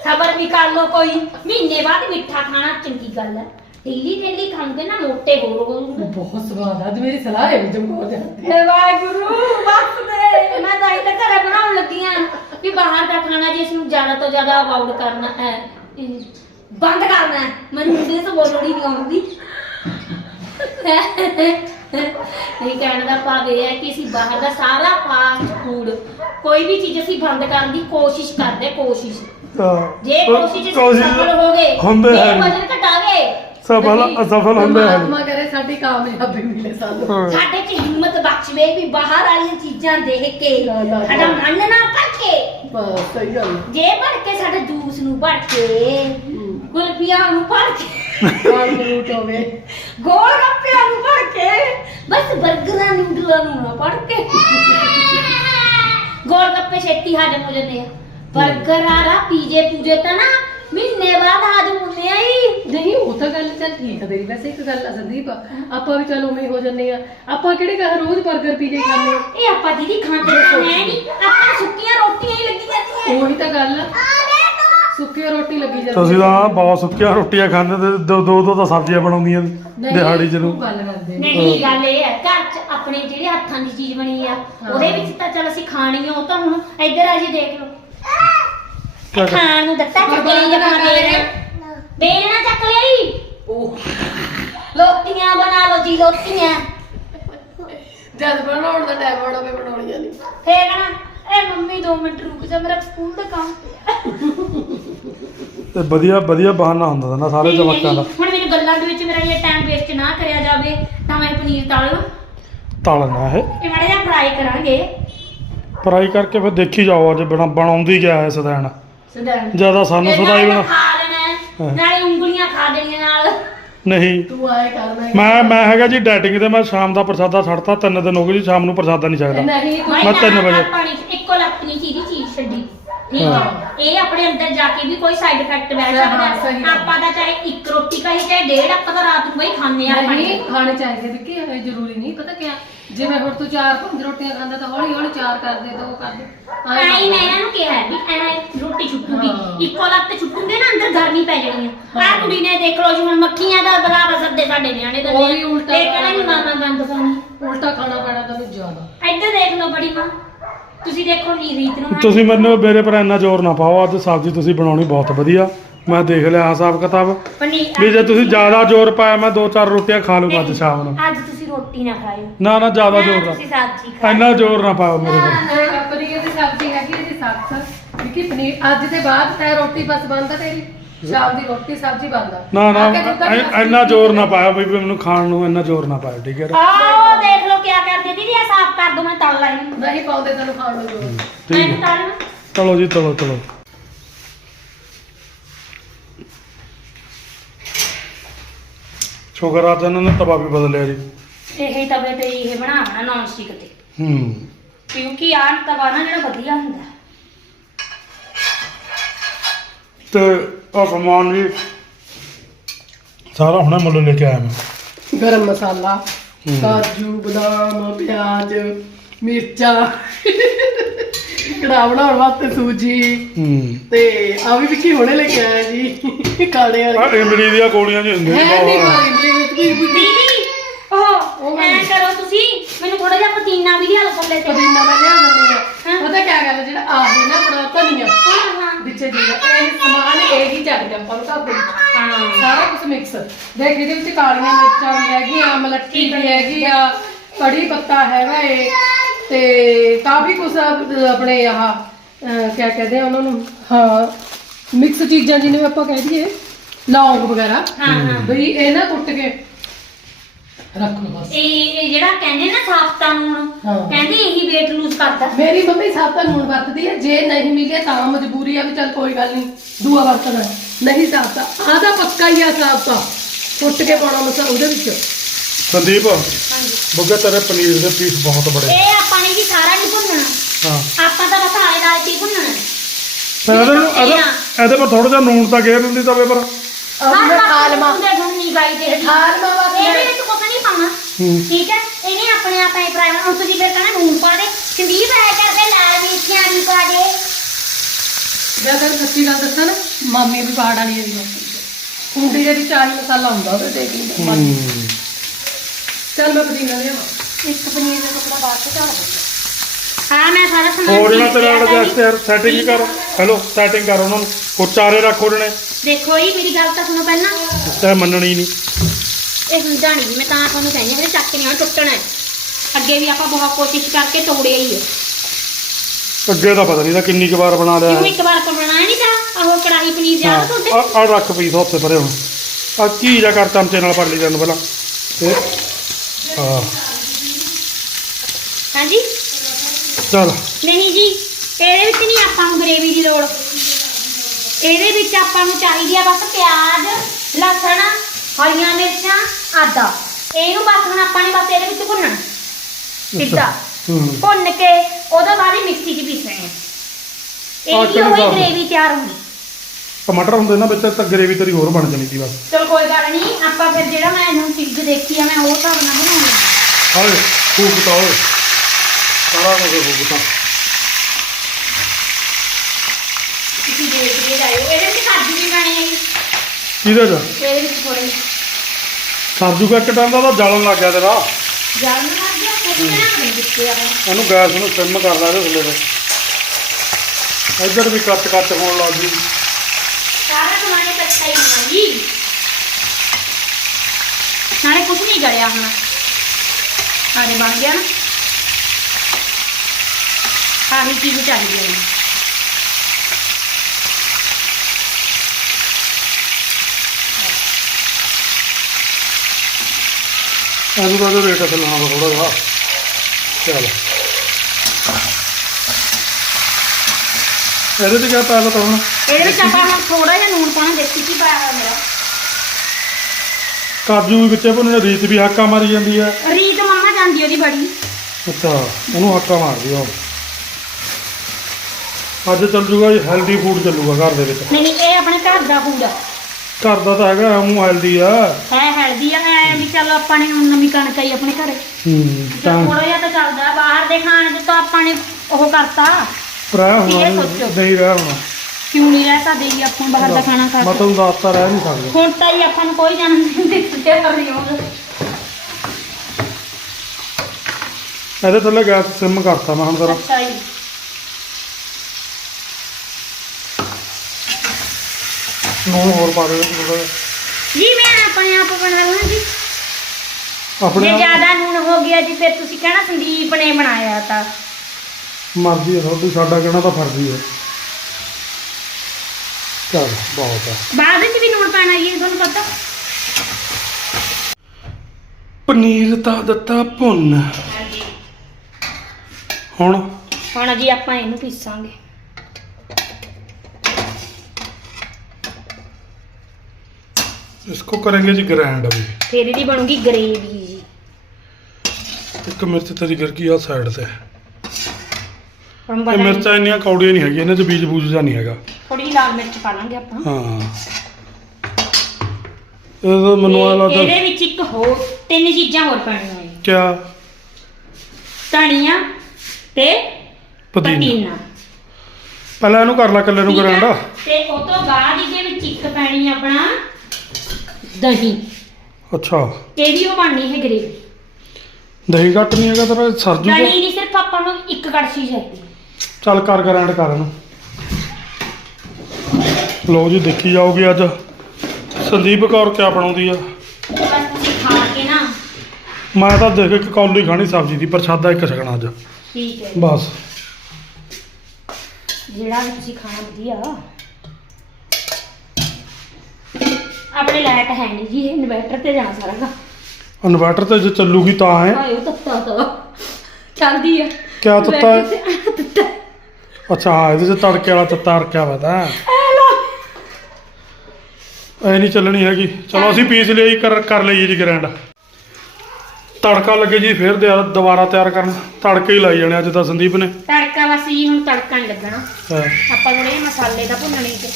ਸਬਰ ਵੀ ਕਰ ਲੋ ਕੋਈ। ਮਹੀਨੇ ਬਾਅਦ ਮਿੱਠਾ ਖਾਣਾ ਚੰਗੀ ਗੱਲ ਹੈ। ਡੇਲੀ ਡੇਲੀ ਖਾਂਗੇ ਨਾ ਮੋਟੇ ਹੋ ਰਹੋਗੇ ਬਹੁਤ ਸਵਾਦ ਆ ਅੱਜ ਮੇਰੀ ਸਲਾਹ ਹੈ ਵੀ ਚਮਕੌਰ ਜਾਂਦੀ ਹੇ ਵਾਹਿਗੁਰੂ ਬਖਸ਼ ਦੇ। ਮੈਂ ਤਾਂ ਇਹ ਤਾਂ ਘਰੇ ਬਣਾਉਣ ਲੱਗੀ ਆਂ ਵੀ ਬਾਹਰ ਦਾ ਖਾਣਾ ਜੇ ਇਸ ਨੂੰ ਜ਼ਿਆਦਾ ਤੋਂ ਜ਼ਿਆਦਾ ਅਵਾਇਡ ਕਰਨਾ ਹੈ ਇਹ ਬੰਦ ਕਰਨਾ ਹੈ। ਮੈਨੂੰ ਇੰਗਲਿਸ਼ ਬੋਲਣੀ ਨਹੀਂ ਆਉਂਦੀ। ਨਹੀਂ ਕਹਿਣ ਦਾ ਭਾਵ ਇਹ ਹੈ ਕਿ ਅਸੀਂ ਬਾਹਰ ਦਾ ਸਾਰਾ ਫਾਸਟ ਫੂਡ ਕੋਈ ਵੀ ਚੀਜ਼ ਅਸੀਂ ਬੰਦ ਕਰਨ ਦੀ ਕੋਸ਼ਿਸ਼ ਕਰਦੇ ਹਾਂ, ਕੋਸ਼ਿਸ਼ ਜੇ ਕੋਸ਼ਿਸ਼ ਚ ਸਫਲ ਹੋ ਗਏ ਹੁੰਦੇ ਜੇ ਹੈ ਨੀ। ਵਜਨ ਘਟਾਵੇ ਸਫਲ ਅਸਫਲ ਹੁੰਦੇ ਹਨ ਪਰਮਾਤਮਾ ਕਰੇ ਸਾਡੀ ਕਾਮਯਾਬੀ ਮਿਲੇ ਸਾਨੂੰ ਹਾਂ। ਸਾਡੇ ਚ ਹਿੰਮਤ ਬਖਸ਼ਵੇ ਵੀ ਬਾਹਰ ਵਾਲੀਆਂ ਚੀਜ਼ਾਂ ਦੇਖ ਕੇ ਨਾ, ਨਾ, ਨਾ। ਸਾਡਾ ਮਨ ਨਾ ਭੜਕੇ ਬਸ ਸਹੀ ਗੱਲ ਹੈ। ਜੇ ਭੜਕੇ ਸਾਡੇ ਜੂਸ ਨੂੰ ਭੜਕੇ ਹੂੰ। ਗੁਲਪੀਆਂ ਨੂੰ ਭੜਕੇ ਕਾਲ ਮਰੂਟ ਹੋਵੇ ਗੋਲ ਗੱਪਿਆਂ ਨੂੰ ਭਰ ਕੇ। ਬਸ 버ਗਰਾਂ ਨੂਡਲਾਂ ਨੂੰ ਨਾ ਭਰ ਕੇ। ਗੋਲ ਗੱਪੇ ਛੇਤੀ ਹਜਮ ਹੋ ਜਾਂਦੇ ਆ। 버ਗਰ ਆਰਾ ਪੀਜੇ ਪੂਜੇ ਤਾਂ ਨਾ ਮਹੀਨੇ ਬਾਅਦ ਹਜਮ ਹੁੰਦੇ ਆ ਹੀ ਨਹੀਂ ਉਹ ਤਾਂ ਗੱਲ ਚੱਲ ਠੀਕ ਆ ਤੇਰੀ। ਵੈਸੇ ਇੱਕ ਗੱਲ ਆ ਸੰਦੀਪ ਆਪਾਂ ਵੀ ਚੱਲ ਉਵੇਂ ਹੀ ਹੋ ਜੰਨੇ ਆ। ਆਪਾਂ ਕਿਹੜੇ ਕਹ ਰੋਜ਼ 버ਗਰ ਪੀਜੇ ਖਾਂਦੇ ਆ? ਇਹ ਆਪਾਂ ਦੀਦੀ ਖਾਂਦੇ ਤਾਂ ਹੈ ਨਹੀਂ। ਆਪਾਂ ਸੁੱਕੀਆਂ ਰੋਟੀਆਂ ਹੀ ਲੱਗੀ ਜਾਂਦੀਆਂ। ਉਹੀ ਤਾਂ ਗੱਲ ਆ। ਸੁੱਕੀ ਰੋਟੀ ਲੱਗੀ ਜਾਂਦੀ ਤੁਸੀਂ ਤਾਂ ਬਹੁਤ ਸੁੱਕੀਆਂ ਰੋਟੀਆਂ ਖਾਂਦੇ ਤੇ ਦੋ ਦੋ ਦੋ ਤਾਂ ਸਬਜ਼ੀਆਂ ਬਣਾਉਂਦੀਆਂ ਨਹੀਂ, ਦਿਹਾੜੀ ਚ ਨੂੰ ਉਹ ਗੱਲ ਕਰਦੇ। ਨੇ। ਨਹੀਂ ਗੱਲ ਇਹ ਹੈ ਘਰ ਚ ਆਪਣੇ ਜਿਹੜੇ ਹੱਥਾਂ ਦੀ ਚੀਜ਼ ਬਣੀ ਆ ਉਹਦੇ ਵਿੱਚ ਤਾਂ ਚਲ ਅਸੀਂ ਖਾਣੀ ਆ ਉਹ ਤਾਂ ਹੁਣ ਇੱਧਰ ਆ ਜੀ ਦੇਖ ਲਓ। ਖਾਣ ਨੂੰ ਦਿੱਤਾ ਚੱਕ ਲਈ ਜਪਾ ਬੇਲਣਾ ਬੇਲਣਾ ਚੱਕ ਲਈ। ਉਹ ਲੋਟੀਆਂ ਬਣਾ ਲਓ ਜੀ ਲੋਟੀਆਂ ਜਦ ਬਣਾਉਣ ਦਾ ਟਾਈਮ ਆਉਣਾ ਮੈਂ ਬਣਾਉਣੀਆਂ ਨਹੀਂ। ਫੇਰ ਕਹਣਾ ਇਹ ਮੰਮੀ 2 ਮਿੰਟ ਰੁਕ ਜਾ ਮੇਰਾ ਸਕੂਲ ਦਾ ਕੰਮ ਪਿਆ। ਤੇ ਵਧੀਆ ਵਧੀਆ ਬਹਾਨਾ ਹੁੰਦਾ ਤਾ ਨਾ ਸਾਰੇ ਨਹੀਂ, ਜਵਾਕਾਂ ਦਾ। ਨਹੀਂ, ਹੁਣ ਮੈਨੂੰ ਗੱਲਾਂ ਦੇ ਵਿੱਚ ਮੇਰਾ ਇਹ ਟਾਈਮ ਵੇਸਟ ਨਾ ਕਰਿਆ ਜਾਵੇ ਤਾਂ ਮੈਂ ਪਨੀਰ ਤਲ ਲਾਂ ਤਲਣਾ ਇਹ। ਇਹ ਮਾੜਾ ਜਿਹਾ ਫਰਾਈ ਕਰਾਂਗੇ। ਫਰਾਈ ਕਰਕੇ ਫਿਰ ਦੇਖੀ ਜਾਓ ਅੱਜ ਬਣਾ ਬਣਾਉਂਦੀ ਗਿਆ ਐ ਸਦੈਣ। ਸਦਾਨ ਜ਼ਿਆਦਾ ਸਾਨੂੰ ਸਦਾਈ ਬਣਾ ਖਾ ਲੈਣਾ ਹੈ, ਹਾਂ। ਨਾਲੇ ਉਂਗਲੀਆਂ ਖਾ ਦੇਣੀਆਂ ਨਾਲ। ਨਹੀਂ। ਤੂੰ ਆਏ ਕਰ ਮੈਂ ਮੈਂ ਹੈਗਾ ਜੀ ਡਾਈਟਿੰਗ ਤੇ ਮੈਂ ਸ਼ਾਮ ਦਾ ਪ੍ਰਸਾਦਾ ਛੱਡਤਾ ਤਿੰਨ ਦਿਨ ਹੋ ਗਏ ਜੀ ਸ਼ਾਮ ਨੂੰ ਪ੍ਰਸਾਦਾ ਨਹੀਂ ਛਕਦਾ। ਨਹੀਂ ਤੂੰ ਮੈਂ ਤਿੰਨ ਵਜੇ। ਪਾਣੀ ਚ ਇੱਕੋ ਲੱਖ ਨਹੀਂ ਚੀਜ਼ ਛੱਡੀ। ਠੀਕ ਹਾਂ। ਇਹ ਆਪਣੇ ਅੰਦਰ ਜਾ ਕੇ ਵੀ ਕੋਈ ਸਾਈਡ ਇਫੈਕਟ ਬੈਠ ਹਾਂ, ਸਕਦਾ ਸਹੀ ਹੈ। ਆਪਾਂ ਦਾ ਚਾਹੇ ਇੱਕ ਰੋਟੀ ਖਾਈ ਚਾਹੇ ਡੇਢ ਆਪਾਂ ਤਾਂ ਰਾਤ ਨੂੰ ਬਈ ਖਾਂਦੇ ਆ ਨਹੀਂ ਖਾਣੇ ਚਾਹੀਦੇ ਵਿੱਕੀ ਇਹ ਜ਼ਰੂਰੀ ਨਹੀਂ ਪਤਾ ਕਿਆ? ਜਿਵੇਂ ਹੁਣ ਤੂੰ ਚਾਰ ਪੰਜ ਰੋਟੀਆਂ ਖਾਂਦਾ ਤਾਂ ਹੌਲੀ ਹੌਲੀ ਚਾਰ ਕਰ ਦੇ ਦੋ ਕਰ ਦੇ। ਐਂ ਹੀ ਮੈਂ ਇਹਨਾਂ ਨੂੰ ਕਿਹਾ ਵੀ ਐ ਰੋਟੀ ਛੁੱਟੂਗੀ। ਇੱਕੋ ਲੱਤ ਛੁੱਟੂਗੇ ਨਾ ਅੰਦਰ ਗਰਮੀ ਪੈ ਜਾਣੀ ਆ। ਆਹ ਕੁੜੀ ਨੇ ਦੇਖ ਲਓ ਜੀ ਹੁਣ ਮੱਖੀਆਂ ਦਾ ਬਰਾਬਰ ਸੱਦੇ ਸਾਡੇ ਨਿਆਣੇ ਦਾ ਉਹ ਵੀ ਉਲਟਾ ਇਹ ਕਹਿੰਦਾ ਵੀ ਮਾਮਾ ਗੰਦ ਪਾਉਣੀ। ਉਲਟਾ ਖਾਣਾ ਪੈਣਾ ਤੈਨੂੰ ਜ਼ਿਆਦਾ। ਇੱਧਰ ਦੇਖ ਲਓ ਬੜੀ ਮਾਂ। ਤੁਸੀਂ ਦੇਖੋ ਰੀ ਰੀਤ ਨੂੰ ਤੁਸੀਂ ਮੈਨੂੰ ਮੇਰੇ ਪਰ ਇੰਨਾ ਜ਼ੋਰ ਨਾ ਪਾਓ ਅੱਜ ਸਬਜ਼ੀ ਤੁਸੀਂ ਬਣਾਉਣੀ ਬਹੁਤ ਵਧੀਆ। ਮੈਂ ਦੇਖ ਲਿਆ ਹਿਸਾਬ ਕਿਤਾਬ। ਪਨੀਰ ਵੀ ਜੇ ਤੁਸੀਂ ਜ਼ਿਆਦਾ ਜ਼ੋਰ ਪਾਇਆ ਮੈਂ ਦੋ ਚਾਰ ਰੋਟੀਆਂ ਖਾ ਲੂੰਗਾ ਅੱਜ ਸ਼ਾਮ ਨੂੰ। ਅੱਜ ਤੁਸੀਂ ਰੋਟੀ ਨਾ ਖਾਇਓ। ਨਾ ਨਾ ਜ਼ਿਆਦਾ ਨਾ ਜ਼ੋਰ ਤੁਸੀਂ ਨਾ ਸਬਜ਼ੀ ਖਾਓ। ਇੰਨਾ ਜ਼ੋਰ ਨਾ ਪਾਓ ਮੇਰੇ ਪਰ ਨਾ। ਪਨੀਰ ਦੀ ਸਬਜ਼ੀ ਹੈਗੀ ਇਹਦੀ ਸਖਤ ਵਿੱਕੀ ਪਨੀਰ ਅੱਜ ਦੇ ਬਾਅਦ ਤੈ ਰੋਟੀ ਬਸ ਬੰਦਾ ਤੇਰੀ। ਸ਼ਾਮ ਦੀ ਰੋਟੀ ਸਬਜ਼ੀ ਬੰਦਾ ਨਾ ਨਾ ਐ- ਇੰਨਾ ਜ਼ੋਰ ਨਾ ਪਾਇਆ ਵੀ ਮੈਨੂੰ ਖਾਣ ਨੂੰ ਇੰਨਾ ਜ਼ੋਰ ਨਾ ਪਾਇਆ ਠੀਕ ਹੈ ਨਾ? ਆਹ ਦੇਖ ਲਓ ਕੀ ਕਰਦੇ ਦੀਦੀ ਆ ਸਾਫ਼ ਕਰ ਦੋ ਮੈਂ ਤਲ ਲਾਈ ਨਹੀਂ ਪਾਉਂਦੇ ਤੈਨੂੰ ਖਾਣ ਨੂੰ ਜ਼ੋਰ। ਠੀਕ ਮੈਂ ਹੈ। ਤਲ ਚਲੋ ਜੀ ਚਲੋ ਚਲੋ ਸ਼ੁਕਰ ਅੱਜ ਇਹਨਾਂ ਨੇ ਤਵਾ ਵੀ ਬਦਲਿਆ ਜੀ। ਇਹ ਤਵੇ ਤੇ ਇਹ ਬਣਾਉਣਾ ਨੌਨ ਸਟਿਕ ਤੇ। ਹੂੰ। ਕਿਉਂਕਿ ਆਹ ਤਵਾ ਨਾ ਜਿਹੜਾ ਵਧੀਆ ਹੁੰਦਾ। ਤੇ ਆਹ ਸਮਾਨ ਵੀ ਸਾਰਾ ਹੁਣੇ ਮੁੱਲ ਲੈ ਕੇ ਆਇਆ ਮੈਂ। ਗਰਮ ਮਸਾਲਾ। ਕਾਜੂ ਬਦਾਮ ਪਿਆਜ਼ ਮਿਰਚਾਂ। ਕੜਾ ਬਣਾਉਣ ਵਾਸਤੇ ਸੂਜੀ। ਹੂੰ। ਤੇ ਆ ਵੀ ਵਿੱਕੀ ਹੁਣੇ ਲੈ ਕੇ ਆਇਆ ਜੀ ਕਾੜੇ ਆ ਵਾਲੀ ਇਮਲੀ ਦੀਆਂ ਗੋਲੀਆਂ ਜੀ ਹੁੰਦੀਆਂ। ਹੈ ਨਹੀਂ ਇੰਗਲਿਸ਼ ਵਿੱਚ ਵੀ ਉਹ ਉਹ ਐ ਕਰੋ ਤੁਸੀਂ ਮੈਨੂੰ ਥੋੜਾ ਜਿਹਾ ਪੁਦੀਨਾ ਵੀ ਲਿਆ ਲਓ ਥੱਲੇ ਤੇ। ਪੁਦੀਨਾ ਮੈਂ ਲਿਆ ਦਿੰਦੀ ਆ ਹਾਂ। ਪਤਾ ਕਿਆ ਗੱਲ ਆ, ਜਿਹੜਾ ਆਹ ਹੈ ਨਾ ਆਪਣਾ ਧਨੀਆ ਹਾਂ ਹਾਂ। ਵਿੱਚ ਜਿਹੜਾ ਇਹ ਸਮਾਨ ਇਹ ਹੀ ਚਾਹੀਦਾ ਆਪਾਂ ਨੂੰ ਘਰ ਦੇ ਵਿੱਚ। ਹਾਂ। ਸਾਰਾ ਕੁਝ ਮਿਕਸ ਦੇਖ ਇਹਦੇ ਵਿੱਚ ਕਾਲੀਆਂ ਮਿਰਚਾਂ ਵੀ ਹੈਗੀਆਂ ਮਲੱਠੀ ਵੀ ਹੈਗੀ ਆ ਕੜੀ ਪੱਤਾ ਹੈਗਾ ਏ ਤੇ ਕਾਫੀ ਕੁਝ ਆਪਣੇ ਆਹ ਅਹ, ਕਿਆ ਕਹਦੇ ਆ ਉਹਨਾਂ ਨੂੰ ਹਾਂ ਮਿਕਸ ਚੀਜ਼ਾਂ ਜਿਹਨੂੰ ਆਪਾਂ ਕਹਿ ਦਈਏ ਲੌਂਗ ਵਗੈਰਾ। ਹਾਂ ਹਾਂ। ਬਈ ਇਹ ਨਾ ਕੁੱਟ ਕੇ ਰੱਖ ਲਓ ਬਸ। ਇਹ ਇਹ ਜਿਹੜਾ ਕਹਿੰਦੇ ਨਾ ਸਾਫਤਾ ਨੂਣ ਹਾਂ। ਕਹਿੰਦੇ ਇਹੀ weight lose ਕਰਦਾ। ਮੇਰੀ ਮੰਮੀ ਸਾਤਾ ਨੂਣ ਵਰਤਦੀ ਹੈ ਜੇ ਨਹੀਂ ਮਿਲਿਆ ਤਾਂ ਮਜਬੂਰੀ ਆ ਵੀ ਚੱਲ ਕੋਈ ਗੱਲ ਨਹੀਂ ਦੂਆ ਵਰਤਣਾ। ਨਹੀਂ ਸਾਤਾ ਆਹ ਤਾਂ ਪੱਕਾ ਹੀ ਆ ਸਾਤਾ ਕੁੱਟ ਕੇ ਪਾਉਣਾ ਮਸਾ ਉਹਦੇ ਵਿੱਚ। ਸੰਦੀਪ ਹਾਂਜੀ। ਬੁੱਗੇ ਤੇਰੇ ਪਨੀਰ ਦੇ ਪੀਸ ਬਹੁਤ ਬੜੇ। ਇਹ ਆਪਾਂ ਨੇ ਵੀ ਸਾਰਾ ਨਹੀਂ ਭੁੰਨਣਾ। ਹਾਂ। ਆਪਾਂ ਤਾਂ ਬਸ ਆਲੇ ਦਾਲੇ ਤੇ ਹੀ ਭੁੰਨਣਾ। ਫਿਰ ਇਹਦੇ ਨੂੰ ਇਹਦੇ ਇਹਦੇ ਪਰ ਥੋੜਾ ਜਿਹਾ ਨੂਣ ਤਾਂ ਗੇਰ ਦਿੰਦੀ ਤਵੇ ਪਰ। ਆਹ ਮੈਂ ਖਾ ਲਵਾਂ ਦੇ। ਲਵਾਂ ਬਸ ਇਹਦੇ। ਵਿੱਚ ਕੁਝ ਨਹੀਂ ਪਾਉਣਾ। ਠੀਕ ਹੈ? ਇਹਨੇ ਆਪਣੇ ਆਪ ਹੀ ਪ੍ਰਾਈਮ ਹੁਣ। ਤੁਸੀਂ ਫਿਰ ਕਹਣਾ ਨੂਨ ਪਾ ਦੇ। ਸੰਦੀਪ ਐ ਕਰਦੇ ਲਾਲ ਮਿਰਚਾਂ ਨਹੀਂ ਪਾ ਦੇ। ਮੈਂ ਤੈਨੂੰ ਸੱਚੀ ਗੱਲ ਦੱਸਾਂ ਨਾ ਮਾਮੀ ਵੀ ਪਹਾੜ ਵਾਲੀ ਹੈ ਕੁੰਡੀ ਦੇ ਵਿੱਚ ਆਹੀ ਮਸਾਲਾ ਹੁੰਦਾ ਉਹਦੇ ਤੇ ਕੀ ਹੁੰਦਾ। ਹੂੰ। ਚੱਲ ਮੈਂ ਪੁਦੀਨਾ ਲਿਆਵਾਂ। ਇੱਕ ਪਨੀਰ ਦਾ ਟੁਕੜਾ ਬਾਅਦ ਚ ਝਾੜ ਦਿੰਦਾ ਹਾਂ ਮੈਂ ਸਾਰਾ ਸਮਾਨ ਹੋਰ ਨਾ ਠੀਕ ਤੇਰਾ ਕੀਤਾ ਜੀ। ਐਡਜਸਟ ਯਾਰ ਸੈਟਿੰਗ ਕਰ। ਹੈਲੋ ਸੈਟਿੰਗ ਕਰ ਉਹਨਾਂ ਨੂੰ। ਉਹ ਚਾਰੇ ਰੱਖ ਉਹਨੇ ਦੇਖੋ ਜੀ ਮੇਰੀ ਗੱਲ ਤਾਂ ਸੁਣੋ ਪਹਿਲਾਂ। ਤੇ ਮੰਨਣੀ ਨਹੀਂ। ਇਹ ਸਮਝਾਣੀ ਜੀ ਮੈਂ ਤਾਂ ਤੁਹਾਨੂੰ ਕਹਿੰਦੀ ਹਾਂ ਕਿ ਚੱਕ ਨਹੀਂ ਟੁੱਟਣਾ ਹੈ। ਅੱਗੇ ਵੀ ਆਪਾਂ ਬਹੁਤ ਕੋਸ਼ਿਸ਼ ਕਰਕੇ ਤੋੜਿਆ ਹੀ ਹੈ। ਅੱਗੇ ਤਾਂ ਪਤਾ ਨਹੀਂ ਤਾਂ ਕਿੰਨੀ ਕੁ ਵਾਰ ਬਣਾ ਲਿਆ ਕਿਉਂ ਇੱਕ ਵਾਰ ਆਪਾਂ ਬਣਾਇਆ ਨਹੀਂ ਤਾਂ? ਆਹੋ ਕੜਾਹੀ ਪਨੀਰ ਜ਼ਿਆਦਾ ਤੁਹਾਡੇ? ਆ ਆ ਰੱਖ ਪੀਸ ਉੱਥੇ ਪਰੇ ਹੁਣ। ਆ ਕੀ ਜਾ ਕਰ ਚਮਚੇ ਨਾਲ ਪੜ ਲਈ ਤੈਨੂੰ ਪਹਿਲਾਂ। ਇਹ ਹਾਂ। ਹਾਂਜੀ? ਚੱਲ। ਨਹੀਂ ਜੀ ਇਹਦੇ ਵਿੱਚ ਨਹੀਂ ਆਪਾਂ ਨੂੰ ਗ੍ਰੇਵੀ ਦੀ ਲੋੜ। ਇਹਦੇ ਵਿੱਚ ਆਪਾਂ ਨੂੰ ਚਾਹੀਦੀ ਆ ਬਸ ਪਿਆਜ਼ ਲਸਣ ਹਰੀਆਂ ਮਿਰਚਾਂ ਆਦਾ। ਇਹਨੂੰ ਬਸ ਹੁਣ ਆਪਾਂ ਨੇ ਬਸ ਇਹਦੇ ਵਿੱਚ ਭੁੰਨਣਾ। ਸਿੱਧਾ। ਹੂੰ। ਭੁੰਨ ਕੇ ਉਹਦੇ ਬਾਅਦ ਹੀ ਮਿਕਸੀ 'ਚ ਪੀਸਣੇ ਆਹ ਇਹਦੀ ਗੱਲ? ਗ੍ਰੇਵੀ ਤਿਆਰ ਹੋਣੀ ਟਮਾਟਰ ਹੁੰਦੇ ਨਾ ਵਿੱਚ ਤਾਂ ਗਰੇਵੀ ਤੇਰੀ ਹੋਰ ਬਣ ਜਾਣੀ ਸੀ ਬਸ। ਚਲ ਕੋਈ ਗੱਲ ਨਹੀਂ ਆਪਾਂ ਫਿਰ ਜਿਹੜਾ ਮੈਂ ਹੁਣ ਚੀਜ਼ ਦੇਖੀ ਆ ਮੈਂ ਉਹ ਹਿਸਾਬ ਨਾਲ ਬਣਾਉਣੀ ਆ। ਹਾਏ ਫੂਕ ਤਾ ਓਏ ਸਾਰਾ ਕੁਝ ਫੂਕ ਤਾ। ਤੁਸੀਂ ਦੇਖਦੇ ਜਾਇਓ। ਇਹਦੇ ਵਿੱਚ ਕਾਜੂ ਵੀ ਪਾਣੇ ਆ ਜੀ। ਕਿਹਦੇ ਚ? ਇਹਦੇ ਵਿੱਚ ਥੋੜੇ ਸਰਜੂ ਕਾ ਕਟਾਂ ਦਾ ਤਾਂ ਜਲਣ ਲੱਗ ਗਿਆ ਤੇਰਾ। ਜਾਨ ਲੱਗ ਗਿਆ ਕੁਝ ਨਾ ਨਹੀਂ ਦਿੱਤੇ ਆ। ਉਹਨੂੰ ਗੈਸ ਨੂੰ ਸਿਮ ਕਰ ਲੈ ਇਹਦੇ ਥੱਲੇ ਤੇ। ਇੱਧਰ ਵੀ ਕੱਟ ਕੱਟ ਹੋਣ ਲੱਗ ਗਈ। ਸਾਰਾ ਸਮਾਨ ਇਕੱਠਾ ਹੀ ਹੋਣਾ ਜੀ। ਨਾਲੇ ਕੁਝ ਨਹੀਂ ਗਲਿਆ ਹੁਣ। ਸਾਰੇ ਬਣ ਗਿਆ ਨਾ। ਆਹੀ ਚੀਜ਼ ਚਾਹੀਦੀ ਹੈ ਇਹਨੂੰ ਤਾਂ ਇਹਦਾ ਰੇਟ ਅਸਲ ਹਾਂ ਥੋੜਾ ਜਿਹਾ। ਚੱਲ। ਇਹਦੇ ਤੇ ਕਿਆ ਪਾਇਆ ਬਤਾਉਣਾ ਇਹਦੇ ਵਿੱਚ ਆਪਾਂ ਹੁਣ ਥੋੜਾ ਜਿਹਾ ਨੂਣ ਪਾਣਾ ਦੇਖੀ ਕੀ ਪਾਇਆ ਹੋਇਆ ਮੇਰਾ। ਕਾਜੂ ਵੀ ਵਿੱਚੇ ਭੁੰਨੇ ਰੀਤ ਵੀ ਹਾਕਾ ਮਾਰੀ ਜਾਂਦੀ ਆ। ਰੀਤ ਮੰਮਾ ਜਾਂਦੀ ਉਹਦੀ ਬੜੀ। ਅੱਛਾ ਉਹਨੂੰ ਹਾਕਾ ਮਾਰਦੀ ਆ ਅੱਜ ਚੱਲ ਜੂਗਾ ਜੀ ਹੈਲਦੀ ਫੂਡ ਚੱਲੂਗਾ ਘਰ ਦੇ ਵਿੱਚ। ਨਹੀਂ ਇਹ ਆਪਣੇ ਘਰ ਦਾ ਫੂਡ ਹੈ ਘਰ ਦਾ ਤਾਂ ਹੈਗਾ ਉਹ ਹੈਲਦੀ ਆ। ਹੈਲਦੀ ਆ ਐ ਵੀ ਚਲੋ ਆਪਾਂ ਨੇ ਹੁਣ ਨਵੀਂ ਕਣਕ ਆਈ ਆਪਣੇ ਘਰੇ। ਹੂੰ ਤਾਂ ਥੋੜਾ ਜਿਹਾ ਤਾਂ ਚੱਲਦਾ ਬਾਹਰ ਦੇ ਖਾਣ ਚ ਤਾਂ ਆਪਾਂ ਨੇ ਉਹ ਕਰਤਾ। ਇਹ ਹੋਣਾ ਸੋਚੋ। ਨਹੀਂ ਰਹਿ ਹੋਣਾ। ਕਿਉਂ ਨਹੀਂ ਰਹਿ ਸਕਦੇ ਜੀ ਆਪਾਂ ਬਾਹਰ ਦਾ ਖਾਣਾ ਖਾ ਮੈਂ ਕੇ ਤੁਹਾਨੂੰ ਦੱਸਤਾ ਰਹਿ ਨਹੀਂ ਸਕਦੇ। ਹੁਣ ਤਾਂ ਹੀ ਆਪਾਂ ਨੂੰ ਕੋਈ ਜਨਮ ਦਿਨ ਦਿੱਤੇ ਕਰ ਰਹੀ ਹਾਂ ਇਹਦੇ ਥੱਲੇ ਗੈਸ ਸਿਮ ਕਰਤਾ ਮੈਂ ਹੁਣ ਜ਼ਰਾ। ਅੱਛਾ ਜੀ। ਨੂਨ ਹੋਰ ਪਾ ਦੇ ਥੋੜਾ ਜੀ ਮੈਂ ਆਪਣੇ ਆਪ ਬਣਾ ਲਵਾਂ ਜੀ। ਆਪਣੇ ਜੇ ਆਪ? ਜ਼ਿਆਦਾ ਨੂਣ ਹੋ ਗਿਆ ਜੀ ਫਿਰ ਤੁਸੀਂ ਕਹਿਣਾ ਸੰਦੀਪ ਨੇ ਬਣਾਇਆ ਤਾਂ। ਮਰਜ਼ੀ ਹੈ ਤੁਹਾਡੀ ਸਾਡਾ ਕਹਿਣਾ ਤਾਂ ਫਰਜ਼ੀ ਹੈ। ਚਲ ਬਹੁਤ ਆ ਬਾਅਦ ਵਿੱਚ ਵੀ ਨੂਣ ਪੈਣਾ ਜੀ ਤੁਹਾਨੂੰ ਪਤਾ। ਪਨੀਰ ਤਾਂ ਦਿੱਤਾ ਭੁੰਨ। ਹਾਂਜੀ। ਹੁਣ? ਹੁਣ ਜੀ ਆਪਾਂ ਇਹਨੂੰ ਪੀਸਾਂਗੇ। ਇਸਕੋ ਕरेंगे ਜੀ ਗ੍ਰੈਂਡ ਅਭੀ ਫਿਰ ਇਹਦੀ ਬਣੂਗੀ ਗਰੇਵੀ ਜੀ ਇੱਕ ਮਿਰਚ ਤੇਰੀ ਗਿਰ ਗਈ ਆ ਸਾਈਡ ਤੇ ਹੁਣ ਇਹ ਬਣਾ ਮਿਰਚਾਂ ਇੰਨੀਆਂ ਕੌੜੀਆਂ ਨਹੀਂ ਹੈਗੀਆਂ ਇਹਨਾਂ 'ਚ ਬੀਜ ਬੂਜ ਜਾਂ ਨਹੀਂ ਹੈਗਾ ਥੋੜੀ ਜਿਹੀ ਲਾਲ ਮਿਰਚ ਪਾ ਲਾਂਗੇ ਆਪਾਂ ਹਾਂ ਇਹ ਤਾਂ ਮੈਨੂੰ ਆ ਤੇ ਲੱਗਦਾ ਇਹਦੇ ਵਿੱਚ ਇੱਕ ਹੋਰ ਤਿੰਨ ਚੀਜ਼ਾਂ ਹੋਰ ਪੈਣੀਆਂ ਨੇ ਕਿਆ ਧਨੀਆ ਤੇ ਪੁਦੀਨਾ ਪੁਦੀਨਾ ਪਹਿਲਾਂ ਇਹਨੂੰ ਕਰ ਲੈ ਕੱਲੇ ਨੂੰ ਠੀਕ ਆ? ਗ੍ਰੈਂਡ ਤੇ ਉਹ ਤੋਂ ਬਾਅਦ ਇਹਦੇ ਵਿੱਚ ਇੱਕ ਪੈਣੀ ਆਪਣਾ ਦਹੀਂ। ਅੱਛਾ। ਇਹਦੀ ਉਹ ਬਣਨੀ ਹੈ ਗਰੇਵੀ ਦਹੀਂ ਘੱਟ ਨਹੀਂ ਹੈਗਾ ਤੇਰਾ ਸਰ ਜੂਗਾ। ਦਹੀਂ ਨਹੀਂ ਸਿਰਫ ਆਪਾਂ ਨੂੰ ਇੱਕ ਕੜਛੀ ਚਾਹੀਦੀ। ਚੱਲ ਕਰ ਗ੍ਰੈਂਡ ਕਰ ਇਹਨੂੰ। ਲਓ ਜੀ ਦੇਖੀ ਜਾਓਗੇ ਅੱਜ। ਸੰਦੀਪ ਕੌਰ ਕਿਆ ਬਣਾਉਂਦੀ ਆ? ਬਸ ਤੁਸੀਂ ਖਾ ਕੇ ਨਾ। ਮੈਂ ਤਾਂ ਦੇਖ ਇੱਕ ਕੌਲੀ ਖਾਣੀ ਸਬਜ਼ੀ ਦੀ ਪ੍ਰਸ਼ਾਦਾ ਇੱਕ ਛਕਣਾ ਅੱਜ। ਠੀਕ ਹੈ। ਬਸ। ਜਿਹੜਾ ਵੀ ਤੁਸੀਂ ਖਾਣਾ ਵਧੀਆ। ਆਪਣੇ ਲਾਈਟ ਹੈ ਨਹੀਂ ਜੀ ਇਹ ਇਨਵਰਟਰ ਤੇ ਜਾਣਾ ਸਾਰਾ ਦਾ ਇਨਵਰਟਰ ਤੇ ਜੇ ਚੱਲੂਗੀ ਤਾਂ ਹੈ। ਆਇਓ ਤੱਤਾ ਤਾਂ ਚੱਲਦੀ ਆ। ਕਿਆ ਤੱਤਾ ਹੈ? inverter ਤੇ- ਤੱਤਾ। ਅੱਛਾ ਹਾਂ ਇਹਦੇ ਚ ਤੜਕੇ ਵਾਲਾ ਤੱਤਾ ਰੱਖਿਆ ਵਾ ਤਾਂ। ਐ ਨਹੀਂ ਚੱਲਣੀ ਹੈਗੀ। ਚਲੋ ਅਸੀਂ ਪੀਸ ਲਈ ਕਰ ਕਰ ਲਈਏ ਜੀ ਗ੍ਰੈਂਡ। ਤੜਕਾ ਲੱਗੇ ਜੀ ਫਿਰ ਦਿਆ- ਦੁਬਾਰਾ ਤਿਆਰ ਕਰਨ। ਤੜਕੇ ਹੀ ਲਾਈ ਜਾਣੇ ਅੱਜ ਤਾਂ ਸੰਦੀਪ ਨੇ। ਤੜਕਾ ਬਸ ਜੀ ਹੁਣ ਤੜਕਾ ਨਹੀਂ ਲੱਗਣਾ। ਹਾਂ। ਆਪਾਂ ਥੋੜੇ ਮਸਾਲੇ ਦਾ ਭੁੰਨਣੇ ਤੇ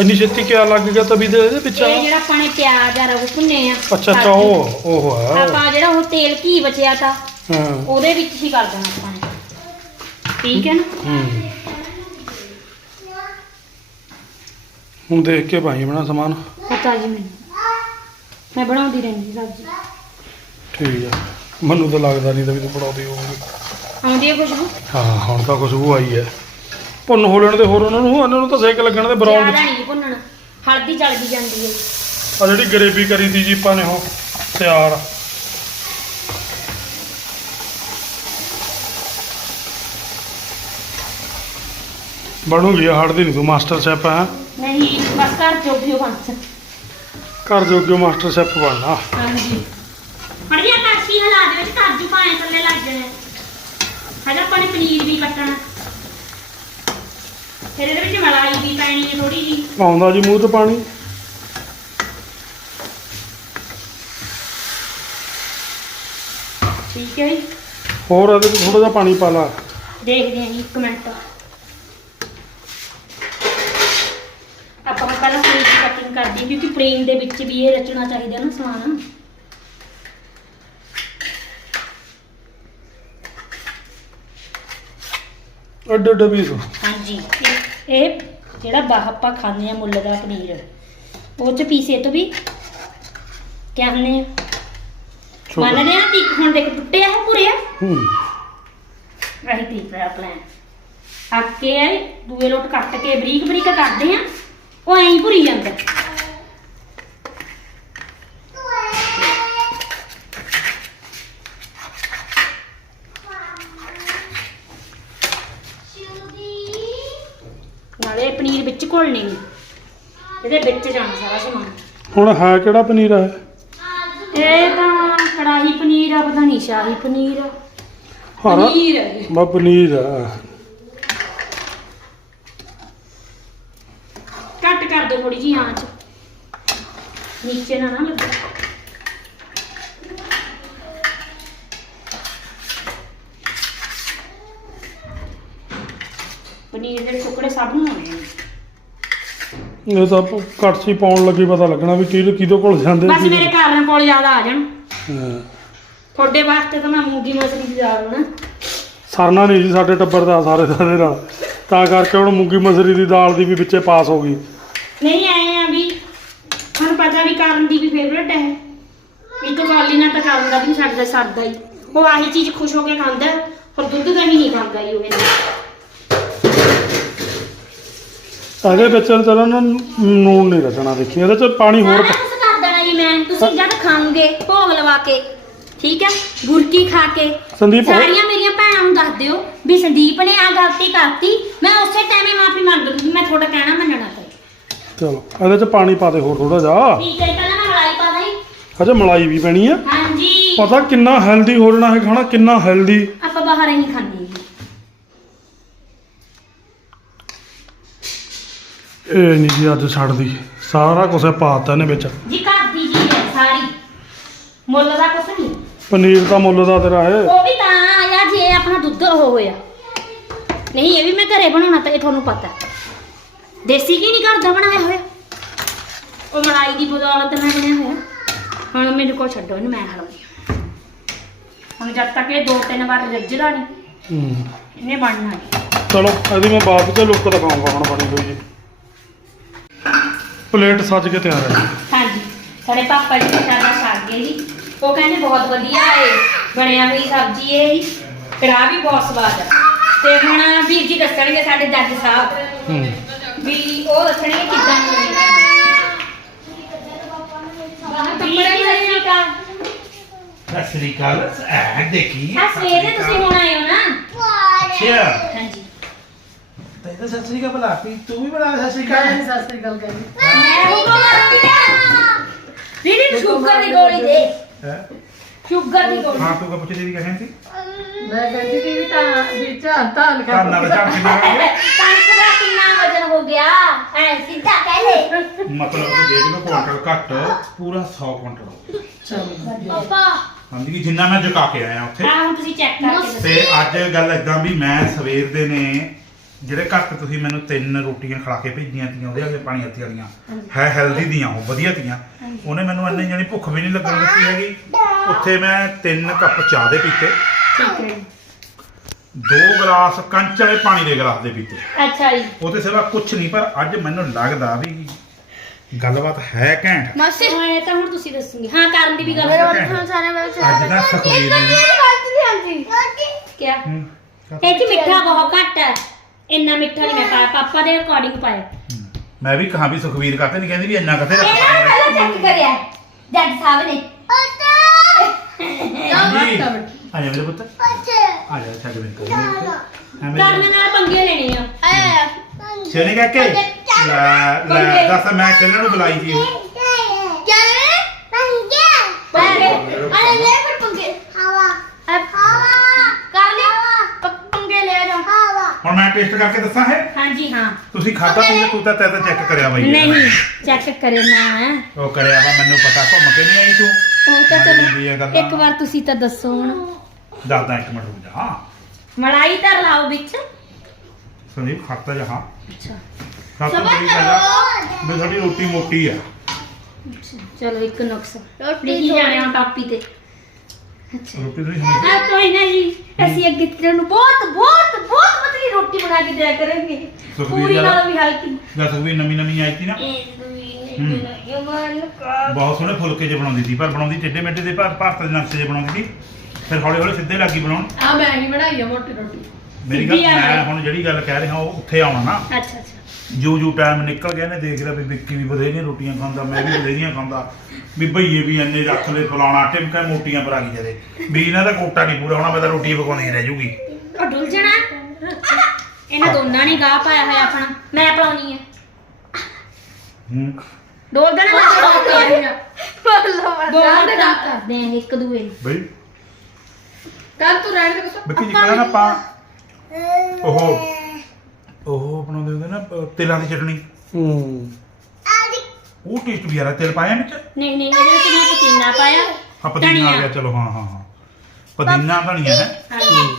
ਇੰਨੀ ਛੇਤੀ ਕਿਆ ਲੱਗ ਗਿਆ ਤਵੀ ਦੇ ਇਹਦੇ ਵਿੱਚ? ਇਹ ਜਿਹੜਾ ਆਪਾਂ ਨੇ ਪਿਆਜ਼ ਆ ਰੋ ਭੁੰਨੇ ਆ। ਅੱਛਾ ਅੱਛਾ ਉਹ ਉਹ ਹੈ ਆਪਾਂ ਜਿਹੜਾ ਉਹ ਤੇਲ ਘੀ ਬਚਿਆ ਤਾਂ ਹਾਂ। ਉਹਦੇ ਵਿੱਚ ਹੀ ਕਰ ਦੇਣਾ ਆਪਾਂ ਨੇ। ਠੀਕ ਹੈ ਨਾ? ਹੂੰ। ਹੁਣ ਦੇਖ ਕੇ ਭਾਈ ਬਣਾ ਸਮਾਨ। ਪਤਾ ਜੀ ਮੈਨੂੰ। ਮੈਂ ਬਣਾਉਂਦੀ ਰਹਿੰਦੀ ਸਬਜ਼ੀ। ਠੀਕ ਆ। ਮੈਨੂੰ ਤਾਂ ਲੱਗਦਾ ਨਹੀਂ ਤਾਂ ਵੀ ਤੂੰ ਪੜਾਉਂਦੀ ਹੋਊਗੀ। ਆਉਂਦੀ ਹੈ ਖੁਸ਼ਬੂ? ਹਾਂ ਹੁਣ ਤਾਂ ਖੁਸ਼ਬੂ ਆਈ ਹੈ। ਭੁੰਨ ਹੋ ਲੈਣ ਦੇ ਹੋਰ ਉਹਨਾਂ ਨੂੰ ਉਹਨਾਂ ਨੂੰ ਤਾਂ ਸੇਕ ਲੱਗਣ ਦੇ ਜ਼ਿਆਦਾ ਨਹੀਂ ਭੁੰਨਣਾ ਹਲਦੀ ਚਲਦੀ ਜਾਂਦੀ ਹੈ। ਆ ਜਿਹੜੀ ਗਰੇਵੀ ਕਰੀ ਦੀ ਜੀ ਆਪਾਂ ਨੇ ਉਹ ਤਿਆਰ। ਬਣੂਗੀ ਹੜਦੀ ਨਹੀਂ ਤੂੰ ਮਾਸਟਰ ਸ਼ੈਫ ਹੈ ਨਹੀਂ ਬਸ ਘਰ ਜੋਗਿਓ ਬਸ। ਘਰ ਜੋਗਿਓ ਮਾਸਟਰ ਸ਼ੈਫ ਬਣਨਾ ਹਾਂਜੀ। ਹੜੀਆ ਕਾਸ਼ੀ ਹਲਾ ਦੇ ਵਿੱਚ ਕਾਜੂ ਪਾਏ ਥੱਲੇ ਲੱਗ ਜਾਣੇ। ਹਜਾ ਆਪਾਂ ਨੇ ਪਨੀਰ ਵੀ ਕੱਟਣਾ। ਫਿਰ ਇਹਦੇ ਵਿੱਚ ਮਲਾਈ ਵੀ ਪੈਣੀ ਹੈ ਥੋੜੀ ਜੀ ਆਉਂਦਾ ਜੀ ਮੂੰਹ 'ਚ ਪਾਣੀ। ਠੀਕ ਹੈ ਜੀ। ਹੋਰ ਇਹਦੇ 'ਚ ਥੋੜਾ ਜਿਹਾ ਪਾਣੀ ਪਾ ਲਾ। ਦੇਖਦੇ ਹਾਂ ਜੀ ਇੱਕ ਮਿੰਟ। ਆਪਾਂ ਨੂੰ ਪਹਿਲਾਂ ਪਨੀਰ ਦੀ ਕਟਿੰਗ ਕਰਦੀ ਹਾਂ, ਕਿਉਂਕਿ ਪਲੇਨ ਦੇ ਵਿੱਚ ਵੀ ਇਹ ਰਚਣਾ ਚਾਹੀਦਾ ਨਾ ਸਮਾਨ। ਅੱਡ ਅੱਡ ਪੀਸ। ਹਾਂਜੀ ਇਹ- ਇਹ ਜਿਹੜਾ ਬਾਹ ਆਪਾਂ ਖਾਂਦੇ ਆ ਮੁੱਲ ਦਾ ਪਨੀਰ ਉਹ ਚ ਪੀਸੇ ਤੋਂ ਵੀ ਕਿਆ ਹੁੰਦੇ ਆ? ਮੰਨਦੇ ਆ ਕਿ ਹੁਣ ਦੇਖ ਟੁੱਟਿਆ ਹੈ ਪੂਰੇ ਆ? ਹੂੰ। ਰਹੀ ਤੀ ਮੇਰਾ ਪਲਾਨ ਅੱਕੇ ਆ ਦੂਏ ਲੋਟ ਕੱਟ ਕੇ ਬਰੀਕ ਬਰੀਕ ਕਰਦੇ ਆ ਉਹ ਐਂ ਹੀ ਭੁਰੀ ਜਾਂਦਾ ਨਾਲੇ ਪਨੀਰ ਵਿੱਚ ਘੋਲਣੀ ਨੀ। ਇਹਦੇ ਵਿੱਚ ਜਾਣਾ ਸਾਰਾ ਸਮਾਨ ਹੁਣ ਹੈ ਕਿਹੜਾ ਪਨੀਰ ਹੈ ਇਹ ਤਾਂ ਕੜਾਹੀ ਪਨੀਰ ਆ ਪਤਾ ਨਹੀਂ ਸ਼ਾਹੀ ਪਨੀਰ ਆ। ਹਰਾ ਪਨੀਰ ਹੈ ਇਹ। ਬਾ ਪਨੀਰ ਹੈ ਘੱਟ ਕਰ ਦਿਓ ਥੋੜੀ ਜਿਹੀ ਆਂਚ। ਨੀਚੇ ਨਾ ਨਾ ਲੱਗੇ ਪਨੀਰ ਦੇ ਟੁਕੜੇ ਸਭ ਨੂੰ ਹੋਣੇ ਆ ਇਹ ਤਾਂ ਕੜਛੀ ਪਾਉਣ ਲੱਗੀ ਪਤਾ ਲੱਗਣਾ ਵੀ ਕਿਹਦੇ ਕਿਹਦੇ ਕੋਲ ਜਾਂਦੇ ਬਸ ਮੇਰੇ ਘਰ ਕੋਲ ਜ਼ਿਆਦਾ ਆ ਜਾਣ। ਹਾਂ। ਤੁਹਾਡੇ ਵਾਸਤੇ ਤਾਂ ਮੈਂ ਮੂੰਗੀ ਮਸਰੀ ਦੀ ਦਾਲ ਨਾ ਸਰਨਾ ਨਹੀਂ ਜੀ ਸਾਡੇ ਟੱਬਰ ਦਾ ਸਾਰੇ ਦੇ ਨਾਲ ਤਾਂ ਕਰਕੇ ਹੁਣ ਮੂੰਗੀ ਮਸਰੀ ਦੀ ਦਾਲ ਦੀ ਵੀ ਵਿੱਚੇ ਪਾਸ ਹੋ ਗਈ। ਨਹੀਂ ਆਏ ਆ ਵੀ ਤੁਹਾਨੂੰ ਪਤਾ ਵੀ ਕਰਨ ਦੀ ਵੀ ਫੇਵਰਟ ਹੈ। ਇੱਕ ਵਾਲੀ ਨਾਲ ਤਾਂ ਕਰਨ ਦਾ ਵੀ ਨਹੀਂ ਛੱਡਦਾ ਸਰਦਾ ਹੀ। ਉਹ ਆਹੀ ਚੀਜ਼ ਖੁਸ਼ ਹੋ ਕੇ ਖਾਂਦਾ ਪਰ ਦੁੱਧ ਦਾ ਹੀ ਨਹੀਂ ਖਾਂਦਾ ਹੀ ਉਹ ਇਹਨਾਂ ਇਹਦੇ ਵਿੱਚ ਚਲੋ ਨਾ ਨੂਣ ਨਹੀਂ ਰਚਣਾ ਦੇਖੀ ਇਹਦੇ ਚ ਪਾਣੀ ਹੋਰ ਸਾਰਾ ਕੁਛ ਕਰ ਦੇਣਾ ਜੀ ਮੈਂ? ਤੁਸੀਂ ਜਦ ਖਾਓਗੇ ਭੋਗ ਲਵਾ ਕੇ ਠੀਕ ਹੈ? ਗੁਰਕੀ ਖਾ ਕੇ। ਸੰਦੀਪ ਹੋਰ- ਸਾਰੀਆਂ ਮੇਰੀਆਂ ਭੈਣਾਂ ਨੂੰ ਦੱਸ ਦਿਓ ਵੀ ਸੰਦੀਪ ਨੇ ਆ ਗਲਤੀ ਕਰਤੀ। ਮੈਂ ਉਸੇ ਟਾਈਮੇ ਮਾਫੀ ਮੰਗ ਲੂੰਗੀ ਮੈਂ ਤੁਹਾਡਾ ਕਹਿਣਾ ਮੰਨਣਾ ਚਲੋ ਇਹਦੇ ਚ ਪਾਣੀ ਪਾ ਦੇ ਹੋਰ ਥੋੜਾ ਜਿਹਾ। ਠੀਕ ਹੈ ਪਹਿਲਾਂ ਮੈਂ ਮਲਾਈ ਪਾ ਦਾਂ ਅਜੇ ਮਲਾਈ ਵੀ ਪੈਣੀ ਆ। ਹਾਂਜੀ। ਪਤਾ ਕਿੰਨਾ ਹੈਲਦੀ ਹੋ ਜਾਣਾ ਹੈ ਖਾਣਾ ਕਿੰਨਾ ਹੈਲਦੀ ਆਪਾਂ ਬਾਹਰ ਹੀ ਖਾਂਦੇ ਹਾਂ ਇਹ ਨਹੀਂ ਜੀ ਅੱਜ ਛੱਡਦੀ। ਸਾਰਾ ਕੁਝ ਪਾਤਾ ਇਹਨੇ ਵਿੱਚ। ਜੀ ਘਰ ਦੀ ਚੀਜ਼ ਹੈ ਸਾਰੀ। ਮੁੱਲ ਦਾ ਕੁਛ ਨਹੀਂ ਪਨੀਰ ਤਾਂ ਮੁੱਲ ਦਾ ਤੇਰਾ ਹੈ ਉਹ ਵੀ ਤਾਂ ਆਇਆ ਜੇ ਆਪਣਾ ਦੁੱਧ ਉਹ ਹੋਇਆ। ਨਹੀਂ ਇਹ ਵੀ ਮੈਂ ਘਰੇ ਬਣਾਉਣਾ ਤਾਂ ਇਹ ਤੁਹਾਨੂੰ ਪਤਾ। ਦੇਸੀ ਕੀ ਨਹੀਂ ਘਰ ਦਾ ਬਣਾਇਆ ਹੋਇਆ। ਉਹ ਮਲਾਈ ਦੀ ਬਦੌਲਤ ਮੈਂ ਬਣਿਆ ਹੋਇਆ। ਹੁਣ ਮੈਨੂੰ ਕੋ ਛੱਡੋ ਇਹਨੂੰ ਮੈਂ ਹਲਾਉਂਦੀ ਹਾਂ। ਹੁਣ ਜਦ ਤੱਕ ਇਹ ਦੋ ਤਿੰਨ ਵਾਰ ਰੱਜਦਾ ਨਹੀਂ ਹੂੰ। ਇਹਨੇ ਬਣਨਾ ਨਹੀਂ ਚਲੋ ਇਹਦੀ ਮੈਂ ਬਾਅਦ ਚ ਲੁੱਕ ਦਿਖਾਉਂਗਾ ਹੁਣ ਬਣੀ ਹੋਈ ਜੀ ਪਲੇਟ ਸੱਜ ਕੇ ਤਿਆਰ ਹੈ। ਹਾਂਜੀ ਸਾਡੇ ਪਾਪਾ ਜੀ ਸਾਡਾ ਸਾਗ ਗਏ ਜੀ। ਉਹ ਕਹਿੰਦੇ ਬਹੁਤ ਵਧੀਆ ਏ ਬਣਿਆ ਹੋਈ ਸਬਜ਼ੀ ਏ ਜੀ। ਕੜਾਹ ਵੀ ਬਹੁਤ ਸਵਾਦ ਆ। ਤੇ ਹੁਣ ਵੀਰ ਜੀ ਦੱਸਣਗੇ ਸਾਡੇ ਜੱਜ ਸਾਹਿਬ ਹੂੰ। ਵੀ ਉਹ ਦੱਸਣਗੇ ਕਿੱਦਾਂ ਬਣਨੀ ਹੈ ਜੀ ਸਤਿ ਸ਼੍ਰੀ ਅਕਾਲ। ਸਤਿ ਸ੍ਰੀ ਅਕਾਲ ਐ ਦੇਖੀ। ਆ ਸਵੇਰੇ ਤੁਸੀਂ ਹੁਣ ਆਏ ਹੋ ਨਾ? ਅੱਛਾ। ਹਾਂਜੀ। ਤੈਨੂੰ ਸਤਿ ਸ੍ਰੀ ਅਕਾਲ ਬੁਲਾ ਪੀ ਤੂੰ ਵੀ ਬੁਲਾ ਸਤਿ ਸ੍ਰੀ ਮੈਂ ਅਕਾਲ ਨੀ ਸਤਿ ਸ੍ਰੀ ਅਕਾਲ ਕਹਿੰਦੀ ਮੈਂ ਹੁਕਮ ਕਰਦੀ ਆ ਦੀਦੀ ਨੂੰ ਸ਼ੂਗਰ ਦੀ ਗੋਲੀ ਦੇ ਹੈਂ? ਸ਼ੂਗਰ ਦੀ ਗੋਲੀ ਹਾਂ ਤੂੰ ਕਾ ਪੁੱਛਦੀ ਵੀ ਕਹਿੰਦੀ ਮੈਂ ਕਹਿੰਦੀ ਸੀ ਵੀ ਤਾਂ ਵੀ ਝਾਨ ਧਾਨ ਕਰ ਕੰਨ ਨਾਲ ਝਾੜ ਕੇ ਜਾਵਾਂਗੇ ਕਣਕ ਦਾ ਕਿੰਨਾ ਵਜਨ ਹੋ ਗਿਆ ਐ ਸਿੱਧਾ ਕਹਿ ਦੇ ਮਤਲਬ ਕਿ ਦੇਖ ਲਓ ਕੁਆਂਟਲ ਘੱਟ ਪੂਰਾ 100 ਕੁਆਂਟਲ ਚਲੋ ਪਾਪਾ ਸਮਝ ਗਈ ਜਿੰਨਾ ਮੈਂ ਚੁਕਾ ਕੇ ਆਇਆ ਉੱਥੇ ਆ ਹੁਣ ਤੁਸੀਂ ਚੈੱਕ ਕਰਕੇ ਦੱਸੋ ਤੇ ਅੱਜ ਗੱਲ ਇਦਾਂ ਵੀ ਮੈਂ ਸਵੇਰ ਦੇ ਨੇ ਜਿਹੜੇ ਘਰ ਤੇ ਤੁਸੀਂ ਮੈਨੂੰ ਤਿੰਨ ਰੋਟੀਆਂ ਖਿਲਾ ਕੇ ਭੇਜੀਆਂ ਤੀਆਂ ਉਹਦੇ ਅੱਗੇ ਪਾਣੀ ਹੱਥੀ ਵਾਲੀਆਂ। ਹੈ ਹੈਲਦੀ ਦੀਆਂ ਉਹ ਵਧੀਆ ਤੀਆਂ। ਉਹਨੇ ਮੈਨੂੰ ਇੰਨੀ ਜਾਨੀ ਭੁੱਖ ਵੀ ਨਹੀਂ ਲੱਗਣ ਦਿੱਤੀ ਹੈਗੀ। ਉੱਥੇ ਮੈਂ ਤਿੰਨ ਕੱਪ ਚਾਹ ਦੇ ਪੀਤੇ। ਠੀਕ ਹੈ। ਦੋ ਗਲਾਸ ਕੰਚ ਵਾਲੇ ਪਾਣੀ ਦੇ ਗਲਾਸ ਦੇ ਪੀਤੇ। ਅੱਛਾ ਜੀ। ਉਹਦੇ ਸਿਵਾ ਕੁਝ ਨਹੀਂ ਪਰ ਅੱਜ ਮੈਨੂੰ ਲੱਗਦਾ ਵੀ ਗੱਲਬਾਤ ਹੈ ਘੈਂਟ। ਮਾਸੀ। ਇਹ ਤਾਂ ਹੁਣ ਤੁਸੀਂ ਦੱਸੋਗੇ। ਹਾਂ ਕਰਨ ਦੀ ਵੀ ਗੱਲ ਘੈਂਟ। ਅੱਜ ਦਾ ਸੁਖਵੀਰ ਨੇ ਕਿਆ? ਹੂੰ, ਇਹ ਚ ਮਿੱਠਾ ਬਹੁਤ ਘੱਟ ਹੈ। ਇੰਨਾ ਮਿੱਠਾ ਨਹੀਂ ਮੈਂ ਪਾਇਆ ਪਾਪਾ ਦੇ ਅਕੋਰਡਿੰਗ ਪਾਇਆ। ਮੈਂ ਵੀ ਕਹਾਂ ਵੀ ਸੁਖਵੀਰ ਕਾਤੇ ਨਹੀਂ ਕਹਿੰਦੀ ਵੀ ਇੰਨਾ ਕਤੇ ਇਹਨਾਂ ਪਹਿਲਾਂ ਚੈੱਕ ਕਰਿਆ ਜੱਜ ਸਾਹਿਬ ਨੇ। ਹਾਂਜੀ ਆ ਜਾ ਮੇਰੇ ਪੁੱਤ। ਆ ਜਾ ਛੱਡ ਮੇਰੇ ਕੋਲ। ਕਰਨ ਨਾਲ ਪੰਗੇ ਲੈਣੇ ਆ। ਸੇਨੇ ਕਾ? ਕੇ ਲੈ ਲੈ ਦੱਸ ਮੈਂ ਕਿਹਨਾਂ ਨੂੰ ਬੁਲਾਈ ਸੀ? ਉਹ ਪੰਗੇ ਲੈ ਜਾ ਹੁਣ ਮੈਂ ਟੈਸਟ ਕਰਕੇ ਦੱਸਾਂ ਹੈ? ਹਾਂਜੀ ਹਾਂ। ਤੁਸੀਂ ਖਾਦਾ ਪੀਣਾ ਤੂੰ ਤਾਂ ਤੈ ਤਾਂ ਚੈੱਕ ਕਰਿਆ ਬਾਈ ਨਹੀਂ ਚੈੱਕ ਕਰਨਾ ਹੈ ਉਹ ਕਰਿਆ ਵਾ ਮੈਨੂੰ ਪਤਾ ਘੁੰਮ ਕੇ ਨਹੀਂ ਆਈ ਤੂੰ। ਉਹ ਤਾਂ ਚਲੋ। ਇੱਕ ਵਾਰ ਤੁਸੀਂ ਤਾਂ ਦੱਸੋ ਹੁਣ। ਦੱਸਦਾ ਇੱਕ ਮਿੰਟ ਰੁਕ ਜਾ ਮਲਾਈ ਧਰ ਲਾਓ ਵਿੱਚ। ਸੰਦੀਪ ਖਾਤਾ ਜਹਾਂ ਅੱਛਾ। ਖਾਤਾ ਤੇਰੀ ਗੱਲ ਆ ਵੀ ਸਾਡੀ ਰੋਟੀ ਮੋਟੀ ਆ। ਚਲੋ ਇੱਕ ਨੁਕਸ। ਲਿਖੀ ਜਾਣੇ ਆ ਕਾਪੀ ਤੇ। ਰੋਟੀ ਤੁਸੀਂ ਸਮਝ ਆ ਕੋਈ ਨਾ ਜੀ। ਅਸੀਂ ਅੱਗੇ ਤੇਰੇ ਨੂੰ ਬਹੁਤ ਬਹੁਤ ਬਹੁਤ ਪਤਲੀ ਰੋਟੀ ਬਣਾ ਕੇ ਦਿਆ ਕਰਾਂਗੇ। ਸੁਖਬੀਰ ਪੂਰੀ ਯਾਰ। ਨਾਲ ਵੀ ਹਲਕੀ। ਦੱਸ ਵੀ ਨਵੀਂ ਨਵੀਂ ਆਈ ਸੀ ਨਾ। ਬਹੁਤ ਸੋਹਣੇ ਫੁਲਕੇ ਜੇ ਬਣਾਉਂਦੀ ਸੀ। ਪਰ ਬਣਾਉਂਦੀ ਟੇਡੇ ਮੇਡੇ ਦੇ ਭਾਰ ਭਾਰਤ ਦੇ ਨਕਸ਼ੇ ਜੇ ਬਣਾਉਂਦੀ ਸੀ। ਫਿਰ ਹੌਲੀ ਹੌਲੀ ਸਿੱਧੇ ਲੱਗੀ ਬਣਾਉਣ। ਆ ਮੈਂ ਹੀ ਬਣਾਈ ਆ ਮੋਟੀ ਰੋਟੀ। ਮੇਰੀ ਗੱਲ ਸਿੱਧੀ ਆ ਮੈਂ ਗਈ। ਹੁਣ ਜਿਹੜੀ ਗੱਲ ਕਹਿ ਰਿਹਾ ਉਹ ਉੱਥੇ ਆਉਣਾ ਨਾ। ਅੱਛਾ ਅੱਛਾ। ਜੋ ਜੋ ਟਾਈਮ ਨਿਕਲ ਗਿਆ ਨੇ ਦੇਖ ਰਿਹਾ ਵੀ ਵਿੱਕੀ ਵੀ ਬਥੇਰੀਆਂ ਰੋਟੀਆਂ ਖਾਂਦਾ ਮੈਂ ਵੀ ਬਥੇਰੀਆਂ ਖਾਂਦਾ। ਵੀ ਭਈਏ ਵੀ ਇੰਨੇ ਰੱਖ ਲੈ ਫਲਾਣਾ ਟਿਮਕਾ ਮੋਟੀਆਂ ਪਰ ਆ ਗਈ ਜਦੇ ਵੀ ਇਹਨਾਂ ਦਾ ਕੋਟਾ ਨਹੀਂ ਪੂਰਾ ਹੋਣਾ ਮੈਂ ਤਾਂ ਰੋਟੀ ਪਕਾਉਂਦੀ ਰਹਿ ਜੂਗੀ। ਉਹ ਡੁੱਲ ਜਾਣਾ। ਇਹਨਾਂ ਦੋਨਾਂ ਨੇ ਗਾਹ ਪਾਇਆ ਹੋਇਆ ਆਪਣਾ ਮੈਂ ਪਲਾਉਣੀ ਹੈ ਹੂੰ। ਡੋਲ ਦੇਣਾ ਮੈਂ। ਪਲਾਉਣੀ ਆ ਜਾਣ ਬਹੁਤ ਦੇ ਕਰ। ਕਰਦੇ ਆ ਇੱਕ ਦੂਏ ਨੂੰ। ਬਈ। ਕਰ ਤੂੰ ਰਹਿਣ ਦੇ ਵਿੱਕੀ ਜੀ ਕਹਿੰਦਾ ਨਾ ਆਪਾਂ ਉਹ ਉਹ ਬਣਾਉਂਦੇ ਹੁੰਦੇ ਨਾ ਪ- ਤਿਲਾਂ ਦੀ ਚਟਣੀ ਹੂੰ। ਉਹ ਟੇਸਟ ਵੀ ਆ ਰਿਹਾ ਤਿਲ ਪਾਇਆ ਵਿੱਚ? ਨਹੀਂ ਨਹੀਂ ਇਹਦੇ ਵਿੱਚ ਮੈਂ ਪੁਦੀਨਾ ਪਾਇਆ ਹਾਂ ਪੁਦੀਨਾ ਆ ਧਨੀਆ। ਗਿਆ ਚਲੋ ਹਾਂ ਹਾਂ ਹਾਂ। ਪੁਦੀਨਾ ਧਨੀਆ ਹੈ। ਹਾਂਜੀ।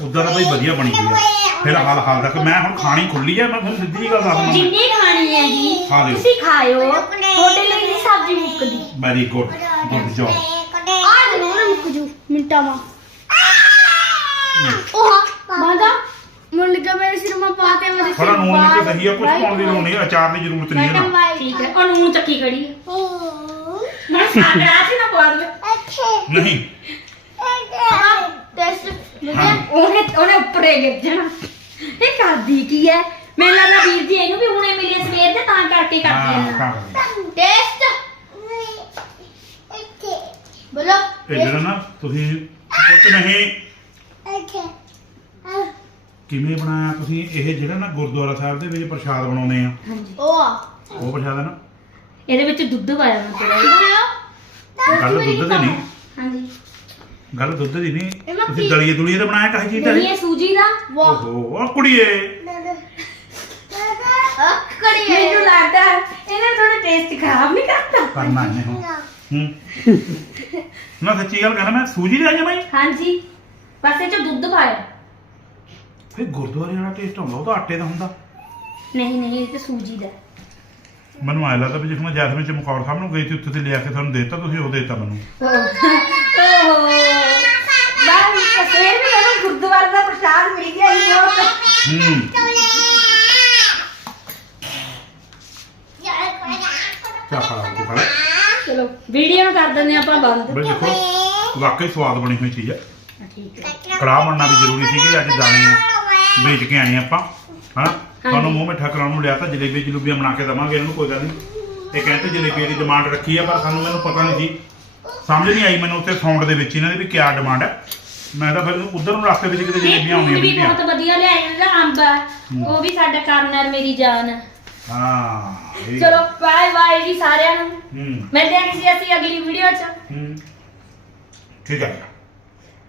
ਉਦਾਂ ਤਾਂ ਬਈ ਵਧੀਆ ਬਣੀ ਹੋਈ ਆ। ਫਿਲਹਾਲ ਹਾਲ ਤੱਕ ਮੈਂ ਹੁਣ ਖਾਣੀ ਖੁੱਲੀ ਆ ਮੈਂ ਤੁਹਾਨੂੰ ਸਿੱਧੀ ਜਿਹੀ ਗੱਲ ਦੱਸ ਦਿੰਦਾ ਜਿੰਨੀ ਖਾਣੀ ਹੈ ਜੀ ਖਾ ਲਿਓ। ਤੁਸੀਂ ਖਾਇਓ। ਤੁਹਾਡੇ ਲਈ ਨਹੀਂ ਸਬਜ਼ੀ ਮੁੱਕਦੀ। ਵੈਰੀ ਗੁੱਡ ਗੁੱਡ ਜੌਬ ਆ ਜ਼ਰੂਰ ਮੁੱਕ ਜੂ ਮਿੰਟਾਂ ਮਾ ਉਹ ਬਾਦਾ ਮੁੰਨ ਕੇ ਮੇਰੇ ਸਿਰ ਮਾ ਪਾਤੇ ਮੇਰੇ ਥੋੜਾ ਨੂਨ ਵਿੱਚ ਦਹੀਂ ਆ ਕੁਝ ਪਾਉਣ ਦੀ ਲੋੜ ਨਹੀਂ ਅਚਾਰ ਦੀ ਜ਼ਰੂਰਤ ਨਹੀਂ ਹੈ ਨਾ ਠੀਕ ਹੈ ਉਹ ਨੂਨ ਚੱਕੀ ਖੜੀ ਹੈ। ਮੈਂ ਸਾਡਾ ਸੀ ਨਾ ਬਾਅਦ ਵਿੱਚ ਨਹੀਂ। ਟੈਸਟ ਹਾਂ ਉਹਨੇ ਉਹਨੇ ਉੱਪਰੇ ਗਿਰ ਜਾਣਾ। ਇਹ ਕਰਦੀ ਕੀ ਹੈ? ਮੈਨੂੰ ਲੱਗਦਾ ਵੀਰ ਜੀ ਇਹਨੂੰ ਵੀ ਹੁਣੇ ਮਿਲੇ ਸਵੇਰ ਦੇ ਤਾਂ ਕਰਕੇ ਕਰਦੀ ਹਾਂ ਹੈ ਤਾਂ ਕਰਦੀ। ਟੈਸਟ। ਬੋਲੋ। ਇਹ ਜਿਹੜਾ ਨਾ ਤੁਸੀਂ ਪੁੱਤ ਨਹੀਂ। ਕਿਵੇਂ ਬਣਾਇਆ ਤੁਸੀਂ? ਇਹ ਜਿਹੜਾ ਨਾ ਗੁਰਦੁਆਰਾ ਸਾਹਿਬ ਦੇ ਵਿੱਚ ਪ੍ਰਸ਼ਾਦ ਬਣਾਉਂਦੇ ਆ। ਉਹ ਆ। ਉਹ ਪ੍ਰਸ਼ਾਦ ਹੈ ਨਾ। ਇਹਦੇ ਵਿੱਚ ਦੁੱਧ ਪਾਇਆ ਮੈਂ ਥੋੜਾ ਜਿਹਾ। ਗੱਲ ਦੁੱਧ ਦੀ ਨਹੀਂ। ਹਾਂਜੀ। ਗੱਲ ਦੁੱਧ ਦੀ ਨਹੀਂ। ਇਹਨਾਂ ਤੁਸੀਂ ਕੀ- ਦਲੀਏ ਦੁਲੀਏ ਤੇ ਬਣਾਇਆ ਕਹੀ ਚੀਜ਼ ਦਾ ਨਹੀਂ ਇਹ? ਇਹ ਸੂਜੀ ਦਾ। ਵਾਹ। ਓਹੋ ਆ ਕੁੜੀਏ। ਕੜੀ ਮੈਨੂੰ ਲੱਗਦਾ ਇਹਨੇ ਥੋੜਾ ਟੇਸਟ ਖਰਾਬ ਨਹੀਂ ਕਰਤਾ। ਕਰਨਾ ਇਹਨੇ ਹੁਣ। ਹੂੰ। ਨਾ ਸੱਚੀ ਗੱਲ ਕਹਿੰਦਾ ਮੈਂ ਸੂਜੀ ਲੈ ਜਾਵਾਂ ਹਾਂਜੀ। ਬਸ ਇਹ ਚ ਦੁੱਧ ਪਾਇਆ। ਫਿਰ ਗੁਰਦੁਆਰੇ ਵਾਲਾ ਟੇਸਟ ਹੁੰਦਾ ਉਹ ਤਾਂ ਆਟੇ ਦਾ ਹੁੰਦਾ। ਨਹੀਂ ਨਹੀਂ ਇਹ ਤੇ ਸੂਜੀ ਦਾ। ਮੈਨੂੰ ਆਇਆ ਲੱਗਦਾ ਵੀ ਜਿਵੇਂ ਜੈਸਮੀਨ ਚ ਮਕੌੜ ਸਾਹਿਬ ਨੂੰ ਗਈ ਸੀ ਉੱਥੇ ਤੇ ਲਿਆ ਕੇ ਤੁਹਾਨੂੰ ਦੇਤਾ ਤੁਸੀਂ ਉਹ ਦੇਤਾ ਮੈਨੂੰ। ਓਹੋ। ਬਾਹਰ ਸਵੇਰ ਵੀ ਮੈਨੂੰ ਗੁਰਦੁਆਰੇ ਦਾ ਪ੍ਰਸ਼ਾਦ ਮਿਲ ਗਿਆ ਹੀ ਉਹ ਹੂੰ। ਕਿਆ ਖਾ ਤੂੰ ਖਾ ਚਲੋ ਵੀਡੀਓ ਨੂੰ ਕਰ ਦਿੰਦੇ ਆਪਾਂ ਬੰਦ। ਬਈ ਦੇਖੋ ਵਾਕਈ ਸਵਾਦ ਬਣੀ ਹੋਈ ਚੀਜ਼ ਹੈ ਠੀਕ ਹੈ। ਕੜਾਹ ਬਣਨਾ ਵੀ ਜ਼ਰੂਰੀ ਸੀ ਕਿ ਅੱਜ ਦਾਣੇ ਵੇਚ ਕੇ ਆਏ ਆਪਾਂ ਹਾਂ ਤੁਹਾਨੂੰ ਮੂੰਹ ਮਿੱਠਾ ਕਰਾਉਣ ਨੂੰ ਲਿਆ ਤਾਂ ਜਲੇਬੀ ਜਲੂਬੀਆਂ ਬਣਾ ਕੇ ਦਵਾਂਗੇ ਇਹਨਾਂ ਨੂੰ ਕੋਈ ਗੱਲ ਨਹੀਂ। ਇਹ ਕਹਿੰਦੇ ਜਲੇਬੀ ਦੀ ਡਿਮਾਂਡ ਰੱਖੀ ਆ ਪਰ ਸਾਨੂੰ ਮੈਨੂੰ ਪਤਾ ਨਹੀਂ ਸੀ। ਸਮਝ ਨਹੀਂ ਆਈ ਮੈਨੂੰ ਉੱਥੇ ਸਾਊਂਡ ਦੇ ਵਿੱਚ ਇਹਨਾਂ ਦੀ ਵੀ ਕਿਆ ਡਿਮਾਂਡ ਹੈ ਮੈਂ ਤਾਂ ਫਿਰ ਉਧਰ ਨੂੰ ਰਸਤੇ ਵਿੱਚ ਕਿਤੇ ਜਲੇਬੀਆਂ ਆਉਂਦੀਆਂ ਵੀ ਬਹੁਤ ਵਧੀਆ ਲਿਆਏ ਇਹਦਾ ਅੰਬ। ਆ ਉਹ ਵੀ ਸਾਡਾ ਕਰਨਰ ਮੇਰੀ ਜਾਨ। ਆ। ਹਾਂ ਇਹ- ਚਲੋ ਬਾਏ ਬਾਏ ਜੀ ਸਾਰਿਆਂ ਨੂੰ। ਹੂੰ। ਮਿਲਦੇ ਹਾਂ ਅਸੀਂ ਅਗਲੀ ਵੀਡੀਓ 'ਚ। ਹੂੰ। ਠੀਕ ਹੈ